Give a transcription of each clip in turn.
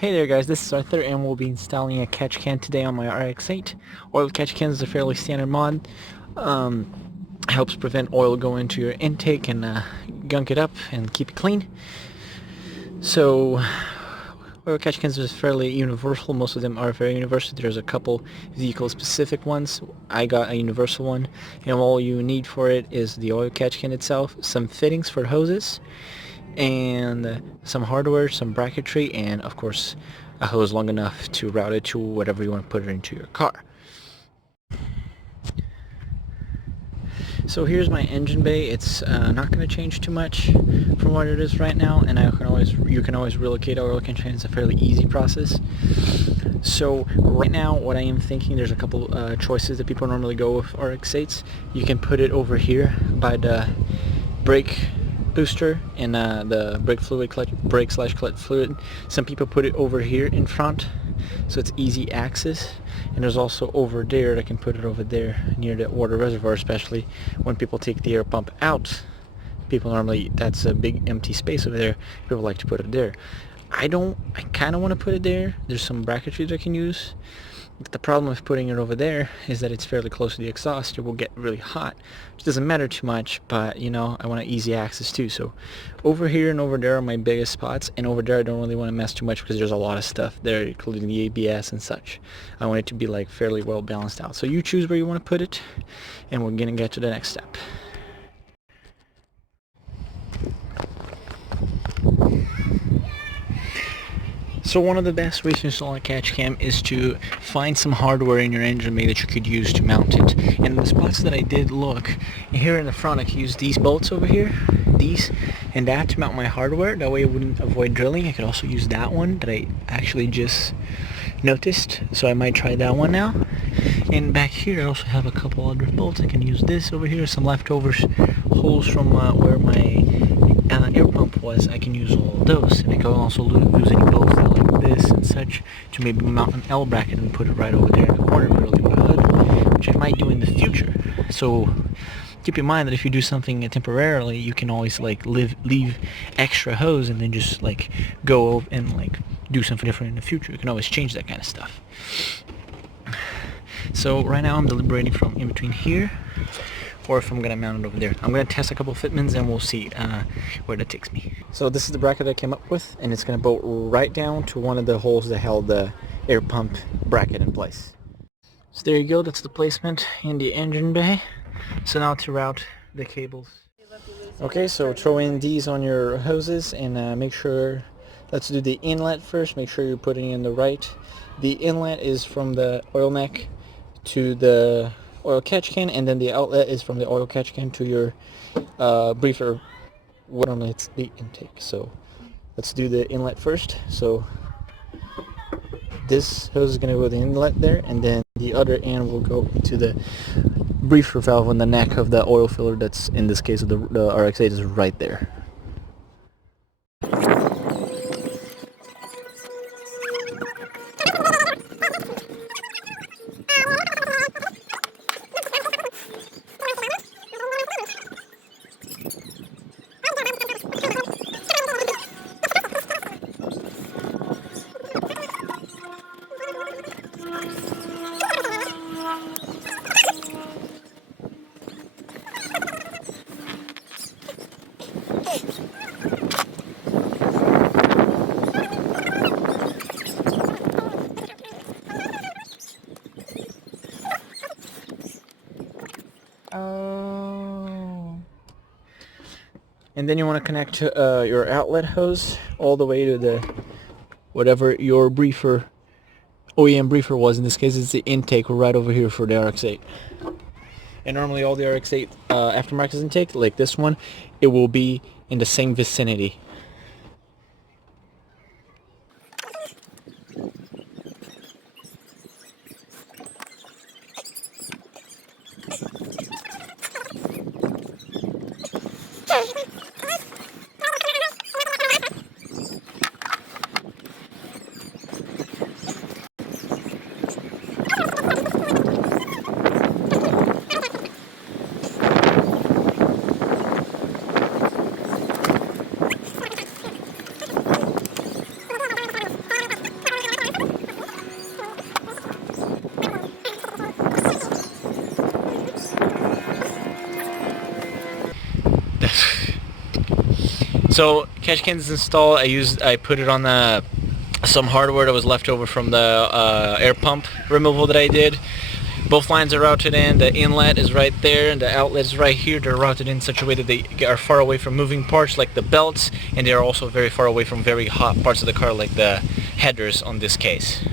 Hey there guys, this is Arthur and we'll be installing a catch can today on my RX-8. Oil catch can is a fairly standard mod. Helps prevent oil going into your intake and gunk it up and keep it clean. So oil catch cans are fairly universal. Most of them are very universal. There's a couple vehicle specific ones. I got a universal one and all you need for it is the oil catch can itself, some fittings for hoses, and some hardware, some bracketry, and of course a hose long enough to route it to whatever you want to put it into your car. So here's my engine bay. It's not going to change too much from what it is right now, and you can always relocate oil catch can. It's a fairly easy process. So right now what I am thinking, there's a couple choices that people normally go with RX-8s. You can put it over here by the brake booster and the brake/clutch fluid. Some people put it over here in front so it's easy access, and there's also over there, I can put it over there near the water reservoir, especially when people take the air pump out. People normally, that's a big empty space over there, people like to put it there. I kind of want to put it there. There's some bracketry that I can use. But the problem with putting it over there is that it's fairly close to the exhaust. It will get really hot, which doesn't matter too much, but you know, I want easy access too. So over here and over there are my biggest spots, and over there I don't really want to mess too much because there's a lot of stuff there, including the ABS and such. I want it to be like fairly well balanced out. So you choose where you want to put it, and we're gonna get to the next step. So one of the best ways to install a catch cam is to find some hardware in your engine bay that you could use to mount it. And the spots that I did look, here in the front I could use these bolts over here, these and that, to mount my hardware. That way I wouldn't avoid drilling. I could also use that one that I actually just noticed, so I might try that one now. And back here I also have a couple other bolts. I can use this over here, some leftovers holes from where my air pump was. I can use all of those, and I can also use any bolts like this and such to maybe mount an L bracket and put it right over there in the corner really well, which I might do in the future. So keep in mind that if you do something temporarily, you can always like leave extra hose and then just like go over and like do something different in the future. You can always change that kind of stuff. So right now I'm deliberating from in between here or if I'm gonna mount it over there. I'm gonna test a couple fitments and we'll see where that takes me. So this is the bracket I came up with, and it's gonna bolt right down to one of the holes that held the air pump bracket in place. So there you go, that's the placement in the engine bay. So now to route the cables. Okay, so throw in these on your hoses and make sure, let's do the inlet first, make sure you're putting in the right. The inlet is from the oil neck to the oil catch can, and then the outlet is from the oil catch can to your briefer. Normally it's the intake. So let's do the inlet first. So this hose is going to go to the inlet there, and then the other end will go to the briefer valve on the neck of the oil filler. That's, in this case of the RX-8, is right there. Oh. And then you want to connect your outlet hose all the way to the whatever your briefer, OEM briefer was. In this case it's the intake right over here for the RX-8. And normally all the RX-8 aftermarket intake, like this one, it will be in the same vicinity. So catch can is installed. I put it on some hardware that was left over from the air pump removal that I did. Both lines are routed in. The inlet is right there and the outlet is right here. They're routed in such a way that they are far away from moving parts like the belts, and they are also very far away from very hot parts of the car like the headers on this case.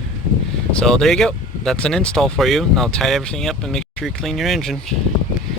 So there you go. That's an install for you. Now tie everything up and make sure you clean your engine.